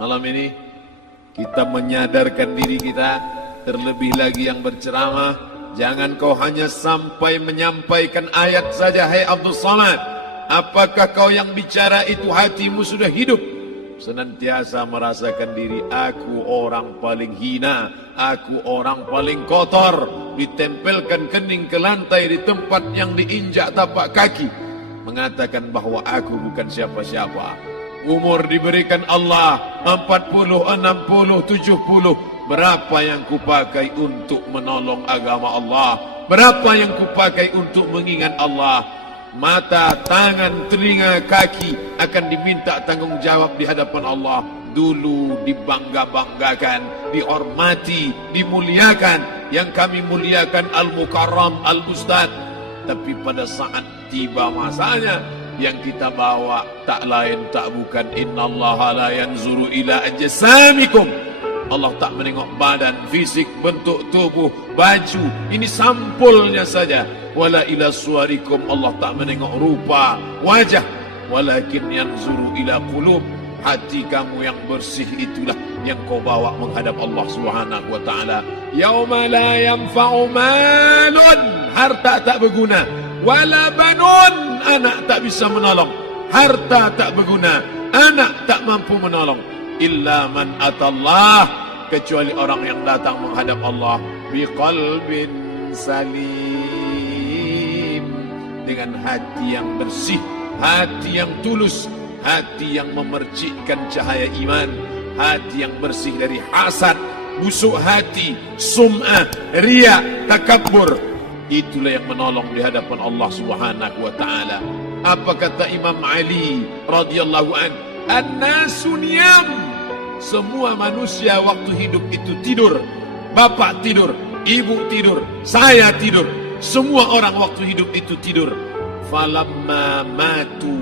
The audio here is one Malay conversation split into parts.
Malam ini kita menyadarkan diri kita, terlebih lagi yang berceramah, jangan kau hanya sampai menyampaikan ayat saja. Hai Abdul Samad, apakah kau yang bicara itu hatimu sudah hidup? Senantiasa merasakan diri, aku orang paling hina, aku orang paling kotor, ditempelkan kening ke lantai di tempat yang diinjak tapak kaki, mengatakan bahwa aku bukan siapa-siapa. Umur diberikan Allah 40, 60, 70. Berapa yang kupakai untuk menolong agama Allah? Berapa yang kupakai untuk mengingat Allah? Mata, tangan, telinga, kaki akan diminta tanggung jawab di hadapan Allah. Dulu dibangga-banggakan, dihormati, dimuliakan. Yang kami muliakan Al-Mukarram, Al-Ustadz. Tapi pada saat tiba masanya, yang kita bawa tak lain tak bukan innallaha la yanzuru ila ajsamikum. Allah tak menengok badan, fisik, bentuk tubuh, baju. Ini sampulnya saja. Wala ila suwarikum, Allah tak menengok rupa, wajah. Walakin yanzuru ila qulub. Hati kamu yang bersih itulah yang kau bawa menghadap Allah Subhanahu wa taala. Yauma la yanfa'u malun, harta tak berguna. Wala banun, anak tak bisa menolong. Harta tak berguna, anak tak mampu menolong. Illa man atallah, kecuali orang yang datang menghadap Allah biqalbin salim, dengan hati yang bersih, hati yang tulus, hati yang memercikkan cahaya iman, hati yang bersih dari hasad, busuk hati, sum'ah, riya, takabbur. Itulah yang menolong di hadapan Allah Subhanahu wa taala. Apa kata Imam Ali radhiyallahu an? An-nasu niyam. Semua manusia waktu hidup itu tidur. Bapak tidur, ibu tidur, saya tidur. Semua orang waktu hidup itu tidur. Falamma matu,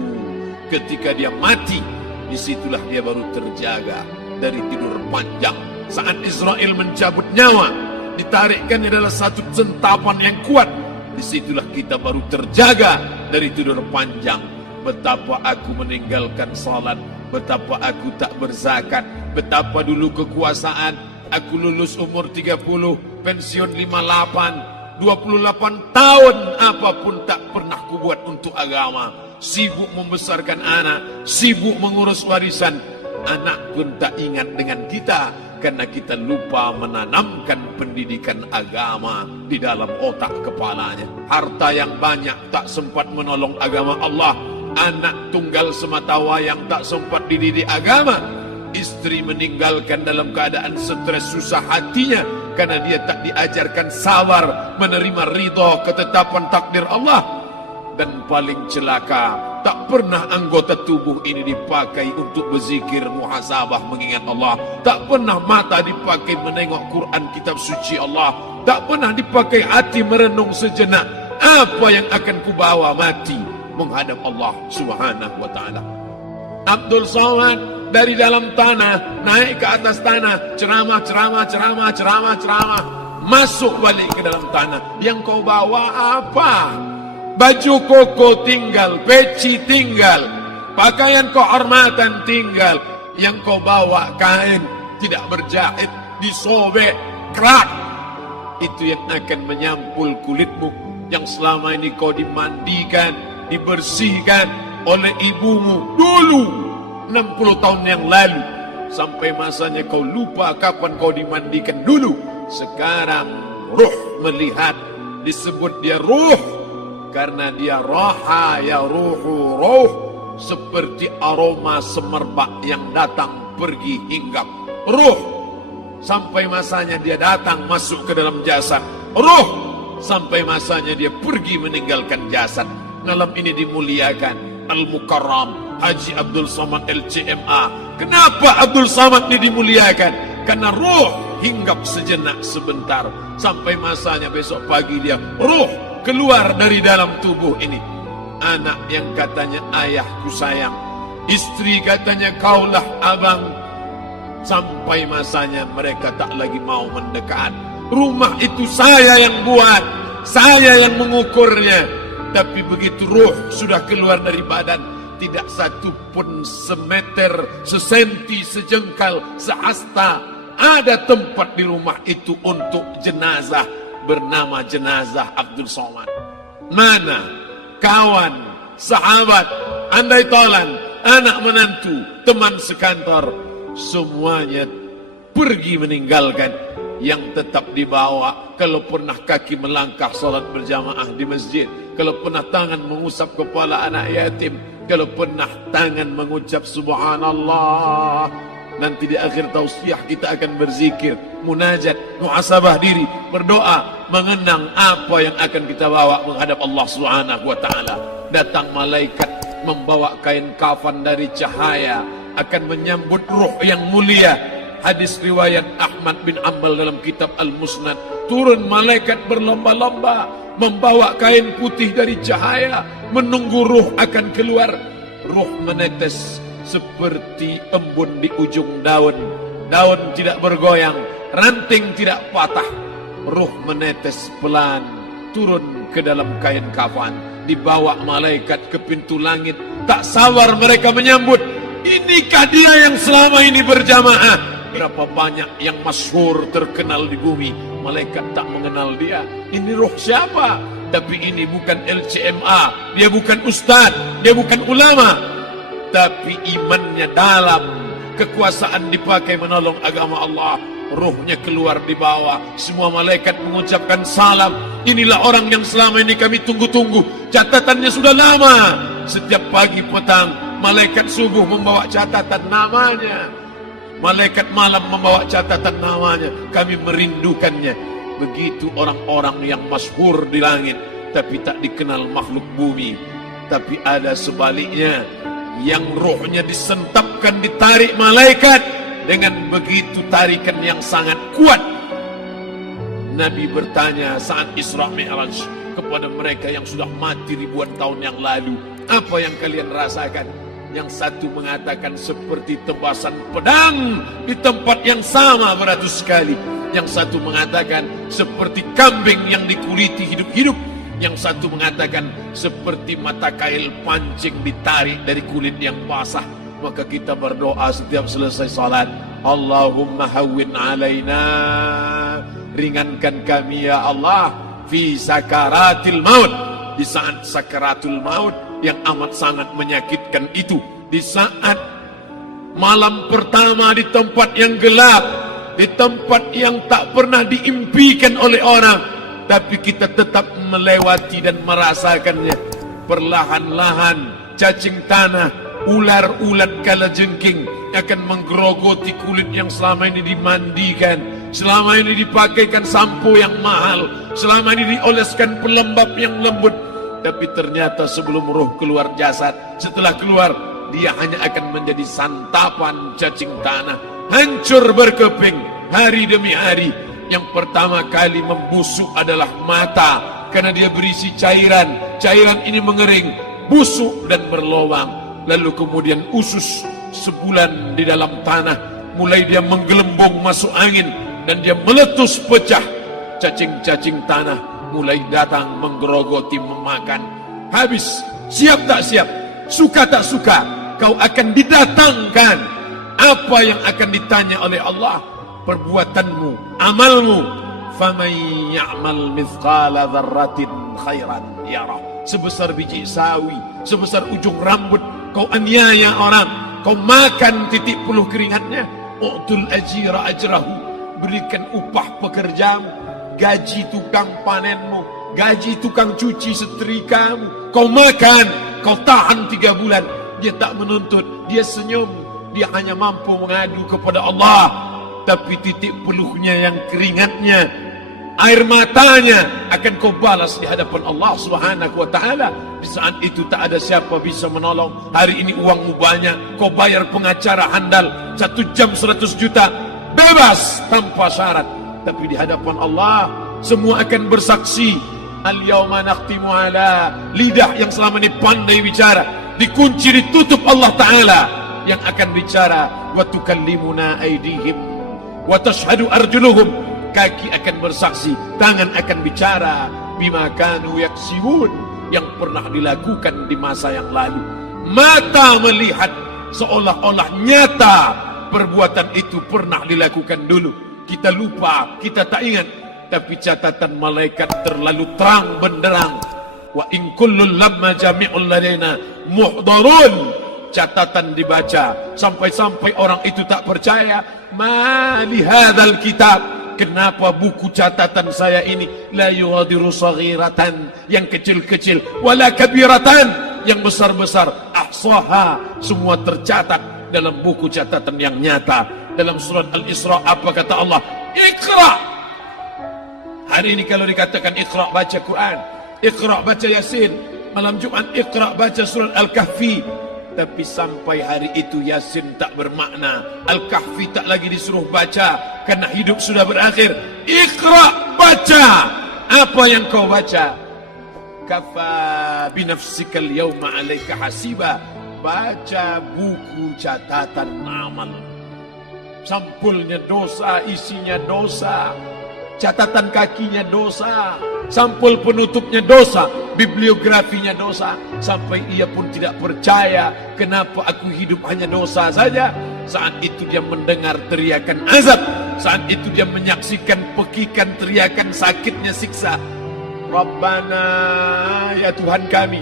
ketika dia mati, disitulah dia baru terjaga dari tidur panjang. Saat Israel mencabut nyawa, ditarikkan adalah satu centapan yang kuat. Disitulah kita baru terjaga dari tidur panjang. Betapa aku meninggalkan salat, betapa aku tak berzakat, betapa dulu kekuasaan. Aku lulus umur 30, pensiun 58, 28 tahun apapun tak pernah kubuat untuk agama. Sibuk membesarkan anak, sibuk mengurus warisan. Anak pun tak ingat dengan kita, karena kita lupa menanamkan pendidikan agama di dalam otak kepalanya. Harta yang banyak tak sempat menolong agama Allah. Anak tunggal semata wayang tak sempat dididik agama. Istri meninggalkan dalam keadaan stres susah hatinya, karena dia tak diajarkan sabar menerima ridha ketetapan takdir Allah. Dan paling celaka, tak pernah anggota tubuh ini dipakai untuk berzikir, muhasabah, mengingat Allah. Tak pernah mata dipakai menengok Quran, kitab suci Allah. Tak pernah dipakai hati merenung sejenak. Apa yang akan kubawa mati menghadap Allah Subhanahu wa ta'ala. Abdul Samad dari dalam tanah naik ke atas tanah, ceramah, masuk balik ke dalam tanah. Yang kau bawa apa? Baju koko tinggal, peci tinggal, pakaian kehormatan tinggal. Yang kau bawa kain tidak berjahit, disobek, kerak. Itu yang akan menyampul kulitmu, yang selama ini kau dimandikan, dibersihkan oleh ibumu dulu 60 tahun yang lalu. Sampai masanya kau lupa kapan kau dimandikan dulu. Sekarang ruh melihat, disebut dia ruh karena dia raha ya ruhu ruh, seperti aroma semerbak yang datang pergi hinggap. Ruh sampai masanya dia datang masuk ke dalam jasad. Ruh sampai masanya dia pergi meninggalkan jasad. Malam ini dimuliakan Al-Mukarram Haji Abdul Samad LCMA. Kenapa Abdul Samad ini dimuliakan? Karena ruh hinggap sejenak sebentar, sampai masanya besok pagi dia ruh keluar dari dalam tubuh ini. Anak yang katanya ayahku sayang, istri katanya kaulah abang, sampai masanya mereka tak lagi mau mendekat. Rumah itu saya yang buat, saya yang mengukurnya. Tapi begitu ruh sudah keluar dari badan, tidak satu pun semeter, sesenti, sejengkal, sehasta ada tempat di rumah itu untuk jenazah bernama jenazah Abdul Somad. Mana kawan, sahabat, andai tolan, anak menantu, teman sekantor, semuanya pergi meninggalkan. Yang tetap dibawa, kalau pernah kaki melangkah salat berjamaah di masjid, kalau pernah tangan mengusap kepala anak yatim, kalau pernah tangan mengucap subhanallah. Nanti di akhir tausiah kita akan berzikir, munajat, muhasabah diri, berdoa, mengenang apa yang akan kita bawa menghadap Allah Subhanahu wa taala. Datang malaikat membawa kain kafan dari cahaya, akan menyambut ruh yang mulia. Hadis riwayat Ahmad bin Ambal dalam kitab Al-Musnad, turun malaikat berlomba-lomba membawa kain putih dari cahaya, menunggu ruh akan keluar. Ruh menetes seperti embun di ujung daun. Daun tidak bergoyang, ranting tidak patah. Ruh menetes pelan turun ke dalam kain kafan, dibawa malaikat ke pintu langit. Tak sabar mereka menyambut. Inikah dia yang selama ini berjamaah? Berapa banyak yang masyhur terkenal di bumi, malaikat tak mengenal dia. Ini roh siapa? Tapi ini bukan LCMA, dia bukan ustaz, dia bukan ulama, tapi imannya dalam, kekuasaan dipakai menolong agama Allah. Ruhnya keluar di bawah, semua malaikat mengucapkan salam. Inilah orang yang selama ini kami tunggu-tunggu, catatannya sudah lama. Setiap pagi petang, malaikat subuh membawa catatan namanya, malaikat malam membawa catatan namanya. Kami merindukannya. Begitu orang-orang yang masyhur di langit tapi tak dikenal makhluk bumi. Tapi ada sebaliknya, yang rohnya disentapkan, ditarik malaikat dengan begitu tarikan yang sangat kuat. Nabi bertanya saat Isra Mi'raj kepada mereka yang sudah mati ribuan tahun yang lalu, apa yang kalian rasakan? Yang satu mengatakan seperti tebasan pedang di tempat yang sama beratus kali. Yang satu mengatakan seperti kambing yang dikuliti hidup-hidup. Yang satu mengatakan seperti mata kail pancing ditarik dari kulit yang basah. Maka kita berdoa setiap selesai salat, Allahumma hawwin alaina, ringankan kami ya Allah, fi sakaratil maut, di saat sakaratul maut yang amat sangat menyakitkan itu, di saat malam pertama di tempat yang gelap, di tempat yang tak pernah diimpikan oleh orang, tapi kita tetap melewati dan merasakannya. Perlahan-lahan cacing tanah, ular-ulat kalajengking akan menggerogoti kulit yang selama ini dimandikan, selama ini dipakaikan sampo yang mahal, selama ini dioleskan pelembab yang lembut. Tapi ternyata sebelum roh keluar jasad, setelah keluar, dia hanya akan menjadi santapan cacing tanah, hancur berkeping hari demi hari. Yang pertama kali membusuk adalah mata, karena dia berisi cairan. Cairan ini mengering, busuk dan berlubang. Lalu kemudian usus sebulan di dalam tanah, mulai dia menggelembung masuk angin dan dia meletus pecah. Cacing-cacing tanah mulai datang menggerogoti, memakan. Habis, siap tak siap, suka tak suka, kau akan didatangkan. Apa yang akan ditanya oleh Allah? Perbuatanmu, amalmu. Faman ya'mal mithqala dzarratin khairan yarah. Sebesar biji sawi, sebesar ujung rambut, kau aniaya orang, kau makan titik puluh keringatnya. U'tul ajira ajrahu, berikan upah pekerjamu, gaji tukang panenmu, gaji tukang cuci setrikamu. Kau makan, kau tahan 3 bulan. Dia tak menuntut, dia senyum, dia hanya mampu mengadu kepada Allah. Tapi titik peluhnya yang keringatnya, air matanya akan kau balas di hadapan Allah Subhanahu wa taala. Di saat itu tak ada siapa bisa menolong. Hari ini uangmu banyak, kau bayar pengacara handal 1 jam 100 juta, bebas tanpa syarat. Tapi di hadapan Allah semua akan bersaksi. Al-yawma nakhtimu ala, lidah yang selama ini pandai bicara dikunci, ditutup Allah Ta'ala yang akan bicara. Wa tukallimuna aydihim wa tashhadu arjuluhum, kaki akan bersaksi, tangan akan bicara. Bima kanu yaksibun, yang pernah dilakukan di masa yang lalu. Mata melihat seolah-olah nyata perbuatan itu pernah dilakukan dulu. Kita lupa, kita tak ingat. Tapi catatan malaikat terlalu terang benderang. Wa in kullun lamma jami'ul ladaina muhdarun. Catatan dibaca sampai-sampai orang itu tak percaya. Ma li hadzal kitab, kenapa buku catatan saya ini la yughadiru saghiratan, yang kecil-kecil, wala kabiratan, yang besar-besar, ahsaha, semua tercatat dalam buku catatan yang nyata. Dalam surat Al-Isra apa kata Allah? Iqra. Hari ini kalau dikatakan Iqra baca Quran, Iqra baca Yasin, malam Jumat Iqra baca surat Al-Kahfi. Tapi sampai hari itu Yasin tak bermakna, Al-Kahfi tak lagi disuruh baca, karena hidup sudah berakhir. Iqra, baca. Apa yang kau baca? Kafa binafsikal yawma alaika hasiba. Baca buku catatan amal. Sampulnya dosa, isinya dosa. Catatan kakinya dosa, sampul penutupnya dosa, bibliografinya dosa. Sampai ia pun tidak percaya, kenapa aku hidup hanya dosa saja. Saat itu dia mendengar teriakan azab, saat itu dia menyaksikan pekikan teriakan sakitnya siksa. Rabbana, ya Tuhan kami,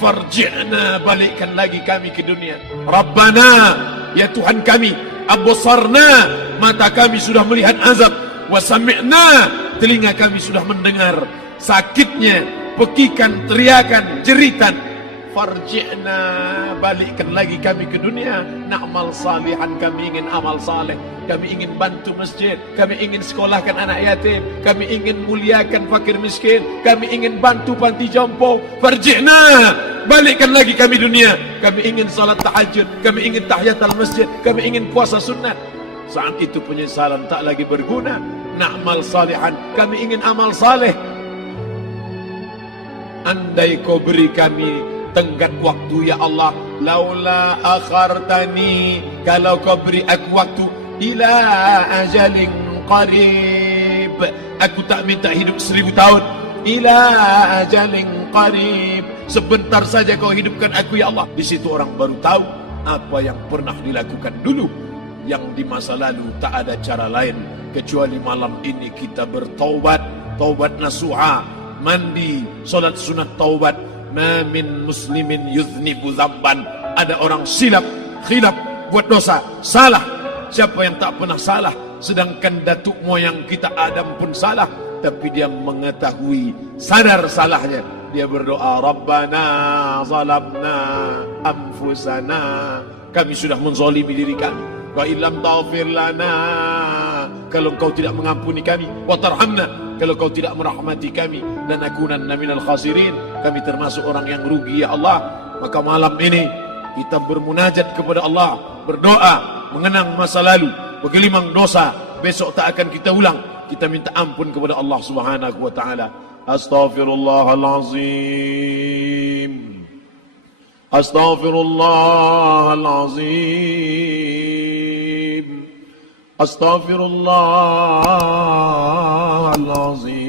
farji'na, balikkan lagi kami ke dunia. Rabbana, ya Tuhan kami, absarna, mata kami sudah melihat azab. Wasami'na, telinga kami sudah mendengar sakitnya, pekikan, teriakan, jeritan. Farji'na, balikkan lagi kami ke dunia. Na'mal salihan, kami ingin amal saleh. Kami ingin bantu masjid, kami ingin sekolahkan anak yatim, kami ingin muliakan fakir miskin, kami ingin bantu panti jompo. Farji'na, balikkan lagi kami dunia. Kami ingin salat tahajud, kami ingin tahiyatul masjid, kami ingin puasa sunat. Saat itu penyesalan tak lagi berguna. Na'mal salihan, kami ingin amal saleh. Andai kau beri kami tenggat waktu ya Allah, laula akhartani, kalau kau beri aku waktu, ila ajalin qarib, aku tak minta hidup 1000 tahun. Ila ajalin qarib, sebentar saja kau hidupkan aku ya Allah. Di situ orang baru tahu apa yang pernah dilakukan dulu, yang di masa lalu tak ada cara lain kecuali malam ini kita bertaubat, taubat nasuha, mandi, solat sunat taubat. Ma min muslimin yuznibu dzamban, ada orang silap, khilaf, buat dosa, salah. Siapa yang tak pernah salah? Sedangkan datuk moyang kita Adam pun salah, tapi dia mengetahui, sadar salahnya. Dia berdoa, Rabbana zalamna anfusana, kami sudah menzalimi diri kami. Wa illam taghfir lana, kalau kau tidak mengampuni kami, wa tarhamna, kalau kau tidak merahmati kami, dan akunanna minal khasirin, kami termasuk orang yang rugi ya Allah. Maka malam ini kita bermunajat kepada Allah, berdoa, mengenang masa lalu, bergelimang dosa, besok tak akan kita ulang. Kita minta ampun kepada Allah Subhanahu wa taala. Astaghfirullahalazim, astaghfirullahalazim, astaghfirullahalazim.